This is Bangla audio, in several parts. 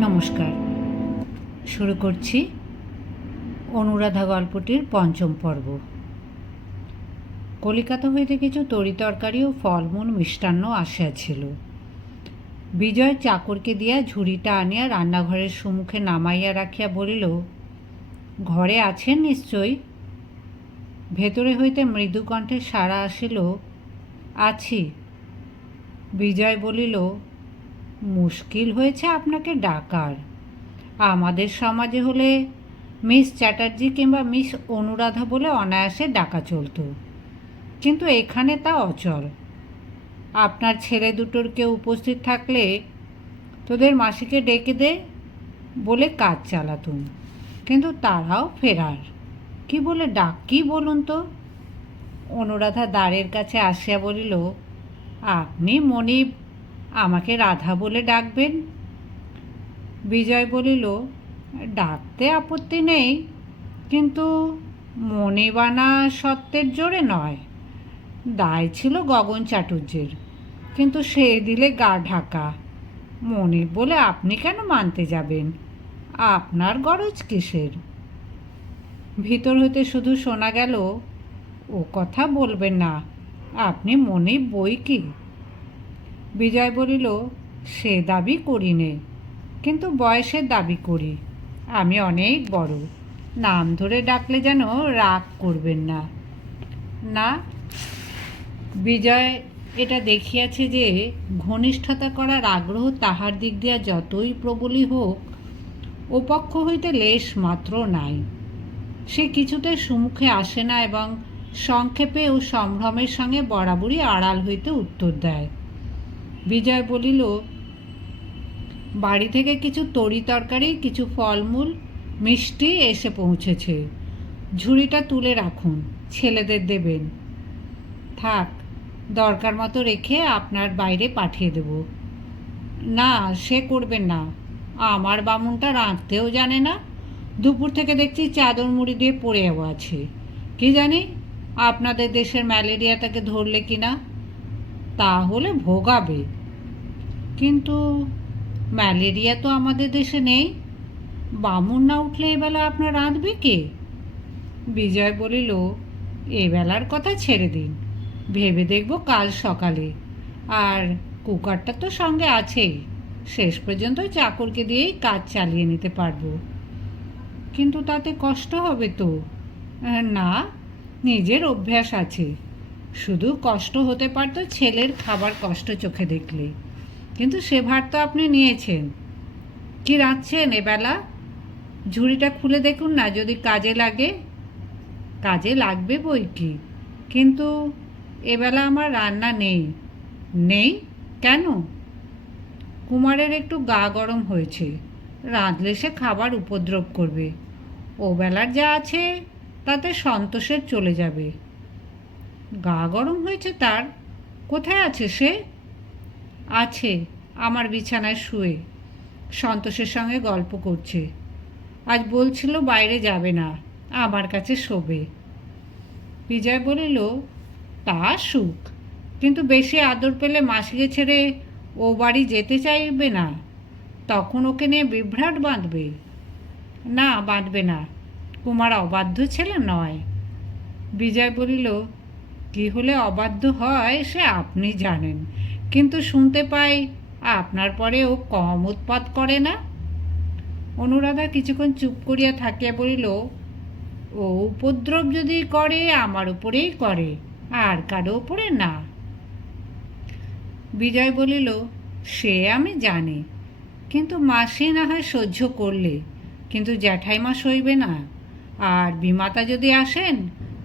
নমস্কার। শুরু করছি অনুরাধা গল্পটির পঞ্চম পর্ব। কলিকাতা হইতে কিছু তরি তরকারি ও ফলমূল মিষ্টান্ন আসিয়াছিল। বিজয় চাকরকে দিয়া ঝুড়িটা আনিয়া রান্নাঘরের সম্মুখে নামাইয়া রাখিয়া বলিল, ঘরে আছেন নিশ্চয়ই? ভেতরে হইতে মৃদু কণ্ঠে সাড়া আসিল, আছি। বিজয় বলিল মুশকিল হয়েছে আপনাকে ডাকার। আমাদের সমাজে হলে মিস চ্যাটার্জি কিংবা মিস অনুরাধা বলে অনায়াসে ডাকা চলতো। কিন্তু এখানে তা অচল। আপনার ছেলে দুটোর কেউ উপস্থিত থাকলে তোদের মাসিকে ডেকে দে বলে কাজ চালাতুম, কিন্তু তারাও ফেরার। কি বলে ডাক, কি বলুন তো? অনুরাধা দ্বারের কাছে আসিয়া বলিল, আপনি মনিব আমাকে রাধা বলে ডাকবেন? বিজয় বলিল, ডাকতে আপত্তি নেই, কিন্তু মনে বানা সত্ত্বের জোরে নয়। দায় ছিল গগন চাটুর্যের কিন্তু সে দিলে গা ঢাকা। মনিব বলে, আপনি কেন মানতে যাবেন? আপনার গরজ কিসের? ভিতর হইতে শুধু শোনা গেল, ও কথা বলবেন না, আপনি মনিব বই কি? বিজয় বলিল, সে দাবি করি নে, কিন্তু বয়সের দাবি করি। আমি অনেক বড়, নাম ধরে ডাকলে যেন রাগ করবেন না। না? বিজয় এটা দেখিয়াছে যে, ঘনিষ্ঠতা করার আগ্রহ তাহার দিক দিয়া যতই প্রবলই হোক ও পক্ষ হইতে লেশ মাত্র নাই। সে কিছুতে সুমুখে আসে না এবং সংক্ষেপে ও সম্ভ্রমের সঙ্গে বরাবরই আড়াল হইতে উত্তর দেয়। বিজয় বলিল, বাড়ি থেকে কিছু তরি তরকারি, কিছু ফলমূল, মিষ্টি এসে পৌঁছেছে। ঝুড়িটা তুলে রাখুন, ছেলেদের দেবেন। থাক, দরকার মতো রেখে আপনার বাইরে পাঠিয়ে দেব। না, সে করবেন না। আমার বামুনটা রাঁধতেও জানে না। দুপুর থেকে দেখছি চাদর মুড়ি দিয়ে পড়েও আছে। কি জানি, আপনাদের দেশের ম্যালেরিয়া তাকে ধরলে কি না তাহলে ভোগাবে। কিন্তু ম্যালেরিয়া তো আমাদের দেশে নেই। বামুন না উঠলে এবেলা আপনার রাঁধবে কে? বিজয় বলিল এবেলার কথা ছেড়ে দিন। ভেবে দেখব কাল সকালে। আর কুকারটা তো সঙ্গে আছেই। শেষ পর্যন্ত চাকরকে দিয়েই কাজ চালিয়ে নিতে পারব। কিন্তু তাতে কষ্ট হবে তো? না, নিজের অভ্যাস আছে। শুধু কষ্ট হতে পারতো ছেলের খাবার কষ্ট চোখে দেখলে। কিন্তু সে ভার তো আপনি নিয়েছেন। কি রাঁধছেন এবেলা? ঝুড়িটা খুলে দেখুন না, যদি কাজে লাগে। কাজে লাগবে বই কি? কিন্তু এবেলা আমার রান্না নেই। নেই? কেন? কুমারের একটু গা গরম হয়েছে। রাঁধলে সে খাবার উপদ্রব করবে। ও বেলার যা আছে, তাতে সন্তোষের চলে যাবে। গা গরম হয়েছে তার। কোথায় আছে সে? আছে আমার বিছানায় শুয়ে। সন্তোষের সঙ্গে গল্প করছে। আজ বলছিল বাইরে যাবে না, আমার কাছে শোবে। বিজয় বলিল, তা সুখ, কিন্তু বেশি আদর পেলে মাসিকে ছেড়ে ও বাড়ি যেতে চাইবে না। তখন ওকে নিয়ে বিভ্রাট বাঁধবে। না বাঁধবে না। কুমার অবাধ্য ছেলে নয়। বিজয় বলিল কি হলে অবাধ্য হয় সে আপনি জানেন। কিন্তু শুনতে পাই আপনার পরে ও কম উৎপাত করে না। অনুরাধা কিছুক্ষণ চুপ করিয়া থাকিয়া বলিল, ও উপদ্রব যদি করে, আমার উপরেই করে, আর কারও উপরে না। বিজয় বলিল, সে আমি জানি। কিন্তু মাসি না হয় সহ্য করলে, কিন্তু জ্যাঠাইমা সইবে না। আর বিমাতা যদি আসেন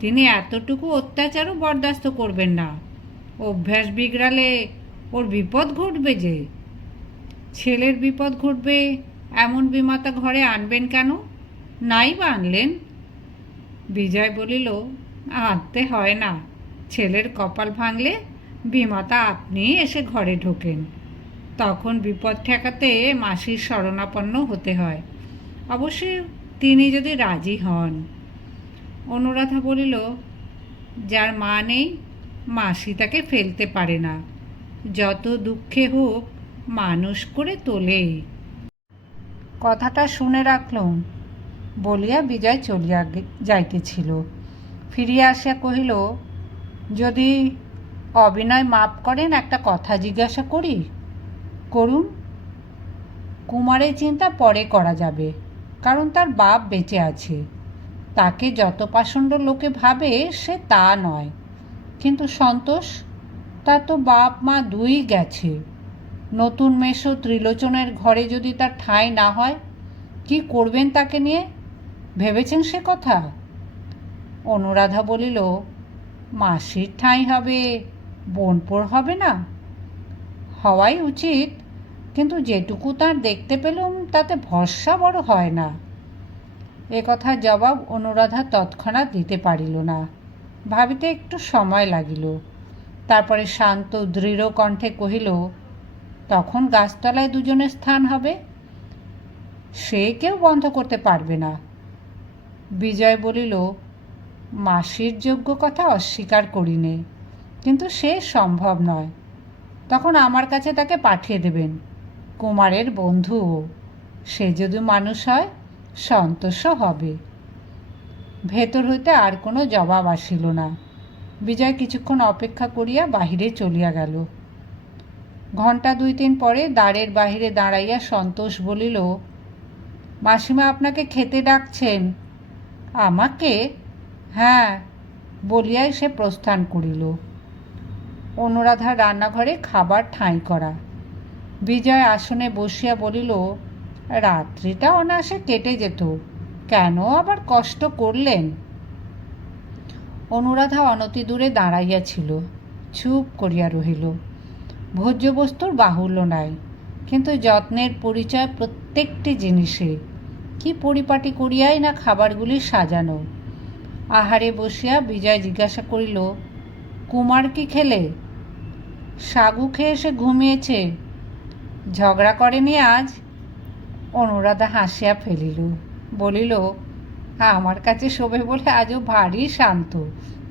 তিনি এতটুকু অত্যাচারও বরদাস্ত করবেন না। অভ্যাস বিগড়ালে ওর বিপদ ঘটবে যে। ছেলের বিপদ ঘটবে এমন বিমাতা ঘরে আনবেন কেন? নাই বা আনলেন? বিজয় বলিল, আনতে হয় না। ছেলের কপাল ভাঙলে বিমাতা আপনি এসে ঘরে ঢোকেন। তখন বিপদ ঠেকাতে মাসির শরণাপন্ন হতে হয়। অবশ্যই তিনি যদি রাজি হন অনুরাধা বলিল, যার মা নেই, মাসি তাকে ফেলতে পারে না। যত দুঃখে হোক, মানুষ করে তোলে। কথাটা শুনে রাখলুম। বলিয়া বিজয় চলিয়া যাইতেছিল। ফিরিয়া আসিয়া কহিল, যদি অবিনয় মাপ করেন, একটা কথা জিজ্ঞাসা করি? করুন। কুমারের চিন্তা পরে করা যাবে, কারণ তার বাপ বেঁচে আছে। তাকে যত পাষণ্ড লোকে ভাবে, সে তা নয়। কিন্তু সন্তোষ, তা তো বাপ মা দুই গেছে। নতুন মেশো ত্রিলোচনের ঘরে যদি তার ঠাঁই না হয়, কি করবেন তাকে নিয়ে? ভেবেছেন সে কথা? অনুরাধা বলিল, মাসির ঠাঁই হবে, বোনপোর হবে না। হওয়াই উচিত, কিন্তু যেটুকু তার দেখতে পেলুম, তাতে ভরসা বড় হয় না। এ কথার জবাব অনুরাধা তৎক্ষণাৎ দিতে পারিল না। ভাবিতে একটু সময় লাগিল। তারপরে শান্ত, দৃঢ় কণ্ঠে কহিল, তখন গাছতলায় দুজনের স্থান হবে। সে কেউ বন্ধ করতে পারবে না। বিজয় বলিল, মাসির যোগ্য কথা অস্বীকার করিনে, কিন্তু সে সম্ভব নয়। তখন আমার কাছে তাকে পাঠিয়ে দেবেন। কুমারের বন্ধুও। সে যদি মানুষ হয় সন্তোষও হবে ভেতর হইতে আর কোনো জবাব আসিল না। বিজয় কিছুক্ষণ অপেক্ষা করিয়া বাহিরে চলিয়া গেল। ঘণ্টা দুই তিন পরে দ্বারের বাহিরে দাঁড়াইয়া সন্তোষ বলিল, মাসিমা আপনাকে খেতে ডাকছেন? আমাকে? হ্যাঁ বলিয়াই সে প্রস্থান করিল। অনুরাধার রান্নাঘরে খাবার ঠাঁই করা। বিজয় আসনে বসিয়া বলিল রাত্রিটা অনায়াসে কেটে যেত। কেন আবার কষ্ট করলেন? অনুরাধা অনতি দূরে দাঁড়াইয়াছিল চুপ করিয়া রহিল। ভোজ্যবস্তুর বাহুল্য নাই, কিন্তু যত্নের পরিচয় প্রত্যেকটি জিনিসে। কি পরিপাটি করিয়াই না খাবারগুলি সাজানো। আহারে বসিয়া বিজয় জিজ্ঞাসা করিল, কুমার কি খেলে? সাগু খেয়ে সে ঘুমিয়েছে? ঝগড়া করেনি আজ? অনুরাধা হাসিয়া ফেলিল, বলিল আমার কাছে শোবে বলে আজও ভারী শান্ত,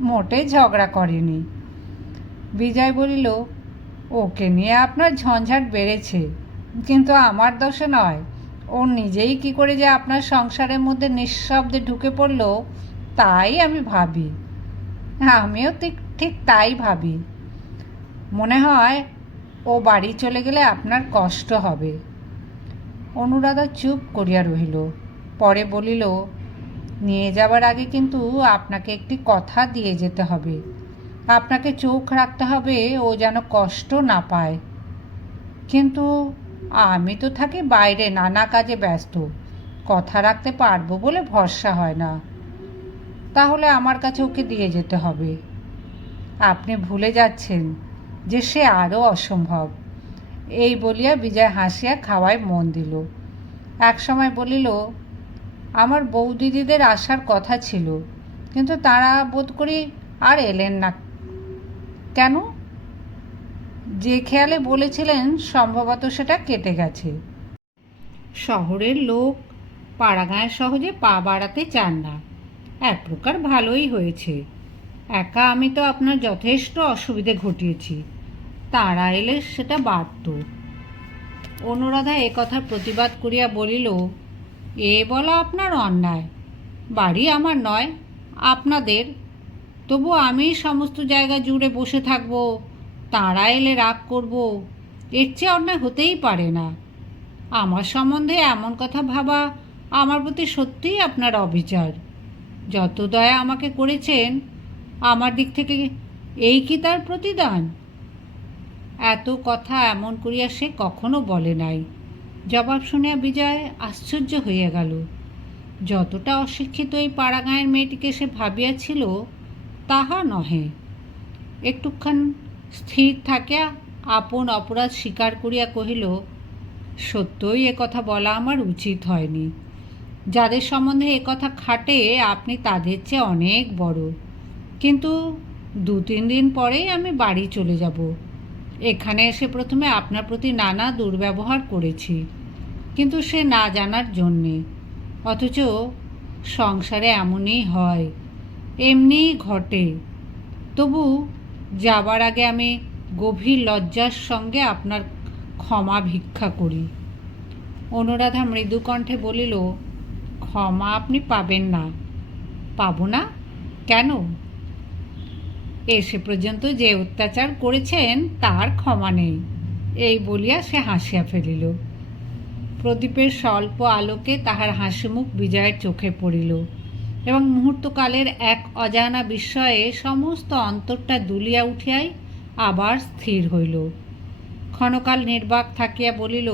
মোটে ঝগড়া করেনি। বিজয় বলিল, ওকে নিয়ে আপনার ঝঞ্ঝাট বেড়েছে, কিন্তু আমার দোষে নয়। ও নিজেই কি করে যে আপনার সংসারের মধ্যে নিঃশব্দে ঢুকে পড়ল, তাই আমি ভাবি। আমিও ঠিক ঠিক তাই ভাবি। মনে হয়, ও বাড়ি চলে গেলে আপনার কষ্ট হবে। অনুরাধা চুপ করিয়া রহিল। পরে বলিল, নিয়ে যাবার আগে কিন্তু আপনাকে একটি কথা দিয়ে যেতে হবে। আপনাকে চোখ রাখতে হবে, ও যেন কষ্ট না পায়। কিন্তু আমি তো থাকি বাইরে, নানা কাজে ব্যস্ত। কথা রাখতে পারব বলে ভরসা হয় না। তাহলে আমার কাছে ওকে দিয়ে যেতে হবে। আপনি ভুলে যাচ্ছেন যে সে আরও অসম্ভব। এই বলিয়া বিজয় হাসিয়া খাওয়ায় মন দিল। এক সময় বলিল, আমার বৌদিদিদের আসার কথা ছিল, কিন্তু তারা বোধ করি আর এলেন না। কেন? যে খেয়ালে বলেছিলেন, সম্ভবত সেটা কেটে গেছে। শহরের লোক পাড়াগাঁয়ের সহজে পা বাড়াতে চান না। এক প্রকার ভালোই হয়েছে। একা আমি তো আপনার যথেষ্ট অসুবিধে ঘটিয়েছি। তারা এলে সেটা বাড়ত অনুরাধা একথার প্রতিবাদ করিয়া বলিল, এ বলা আপনার অন্যায়। বাড়ি আমার নয়, আপনাদের। তবু আমি সমস্ত জায়গা জুড়ে বসে থাকব, তাঁরা এলে রাগ করব। এর চেয়ে অন্যায় হতেই পারে না। আমার সম্বন্ধে এমন কথা ভাবা আমার প্রতি সত্যিই আপনার অবিচার। যত দয়া আমাকে করেছেন, আমার দিক থেকে এই কি তার প্রতিদান? এত কথা এমন করিয়া সে কখনো বলে নাই। জবাব শুনিয়া বিজয় আশ্চর্য হইয়া গেল। যতটা অশিক্ষিত এই পাড়াগাঁয়ের মেয়েটিকে সে ভাবিয়াছিল, তাহা নহে। একটুক্ষণ স্থির থাকিয়া আপন অপরাধ স্বীকার করিয়া কহিল, সত্যই এ কথা বলা আমার উচিত হয়নি। যাদের সম্বন্ধে এ কথা খাটে, আপনি তাদের চেয়ে অনেক বড়। কিন্তু দু তিন দিন পরেই আমি বাড়ি চলে যাব। এখানে এসে প্রথমে আপনার প্রতি নানা দুর্ব্যবহার করেছি, কিন্তু সে না জানার জন্যে। অথচ সংসারে এমনই হয়, এমনিই ঘটে। তবু যাবার আগে আমি গভীর লজ্জার সঙ্গে আপনার ক্ষমা ভিক্ষা করি। অনুরাধা মৃদুকণ্ঠে বলিল, ক্ষমা আপনি পাবেন না। পাবো না? কেন? এসে পর্যন্ত যে অত্যাচার করেছেন, তার ক্ষমা নেই। এই বলিয়া সে হাসিয়া ফেলিল। প্রদীপের স্বল্প আলোকে তাহার হাসিমুখ বিজয়ের চোখে পড়িল এবং মুহূর্তকালের এক অজানা বিস্ময়ে সমস্ত অন্তরটা দুলিয়া উঠিয়াই আবার স্থির হইল। ক্ষণকাল নির্বাক থাকিয়া বলিল,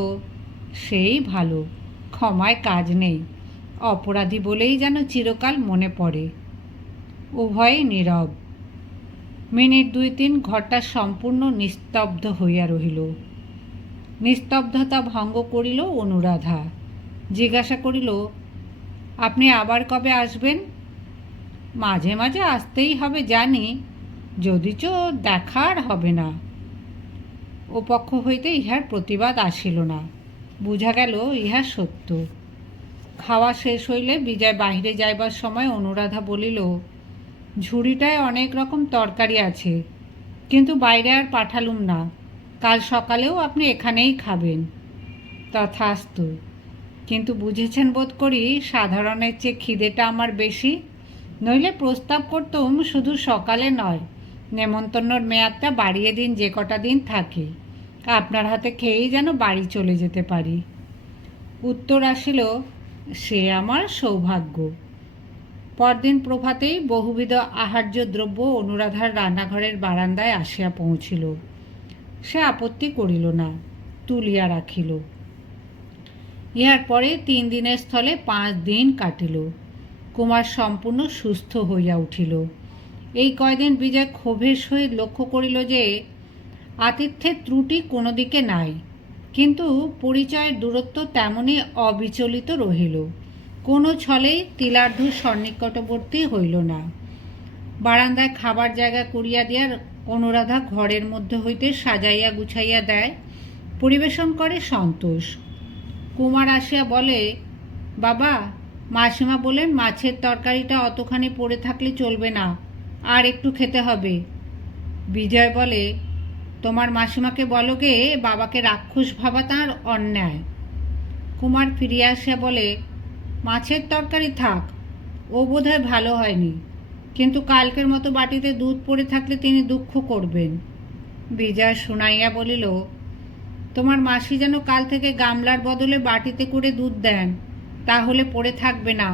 সেই ভালো, ক্ষমায় কাজ নেই। অপরাধী বলেই যেন চিরকাল মনে পড়ে। উভয়ে নীরব। মিনিট দুই তিন ঘরটা সম্পূর্ণ নিস্তব্ধ হইয়া রহিল। নিস্তব্ধতা ভঙ্গ করিল অনুরাধা। জিজ্ঞাসা করিল, আপনি আবার কবে আসবেন? মাঝে মাঝে আসতেই হবে, জানি। যদিচ দেখার হবে না। ও পক্ষ হইতে ইহার প্রতিবাদ আসিল না। বুঝা গেল, ইহা সত্য। খাওয়া শেষ হইলে বিজয় বাহিরে যাইবার সময় অনুরাধা বলিল ঝুড়িটায় অনেক রকম তরকারি আছে, কিন্তু বাইরে আর পাঠালুম না। কাল সকালেও আপনি এখানেই খাবেন। তথাস্তু। কিন্তু বুঝেছেন বোধ করি সাধারণের চেয়ে খিদেটা আমার বেশি? নইলে প্রস্তাব করতুম শুধু সকালে নয়, নেমন্তন্নর মেয়াদটা বাড়িয়ে দিন যে কটা দিন থাকে। আপনার হাতে খেয়েই যেন বাড়ি চলে যেতে পারি। উত্তর আসিল, সে আমার সৌভাগ্য। পরদিন প্রভাতেই বহুবিধ আহার্য দ্রব্য অনুরাধার রান্নাঘরের বারান্দায় আসিয়া পৌঁছিল। সে আপত্তি করিল না, তুলিয়া রাখিল। ইহার পরে তিন দিনের স্থলে পাঁচ দিন কাটিল। কুমার সম্পূর্ণ সুস্থ হইয়া উঠিল। এই কয়দিন বিজয় ক্ষোভের সহিত লক্ষ্য করিল যে আতিথ্যের ত্রুটি কোনো দিকে নাই, কিন্তু পরিচয়ের দূরত্ব তেমনই অবিচলিত রহিল। কোনো ছলেই তিলার্ধ সন্নিকটবর্তী হইল না। বারান্দায় খাবার জায়গা করিয়া দিয়ার অনুরাধা ঘরের মধ্যে হইতে সাজাইয়া গুছাইয়া দেয়, পরিবেশন করে সন্তোষ। কুমার আসিয়া বলে, বাবা, মাসিমা বলেন মাছের তরকারিটা অতখানি পড়ে থাকলে চলবে না, আর একটু খেতে হবে। বিজয় বলে, তোমার মাসিমাকে বলো গে, বাবাকে রাক্ষস ভাবা তাঁর অন্যায়। কুমার ফিরিয়া আসিয়া বলে মাছের তরকারি থাক, ও বোধহয় ভালো হয়নি। কিন্তু কালকের মতো বাটিতে দুধ পড়ে থাকলে তিনি দুঃখ করবেন। বিজয় শুনাইয়া বলিল, তোমার মাসি যেন কাল থেকে গামলার বদলে বাটিতে করে দুধ দেন, তাহলে পড়ে থাকবে না।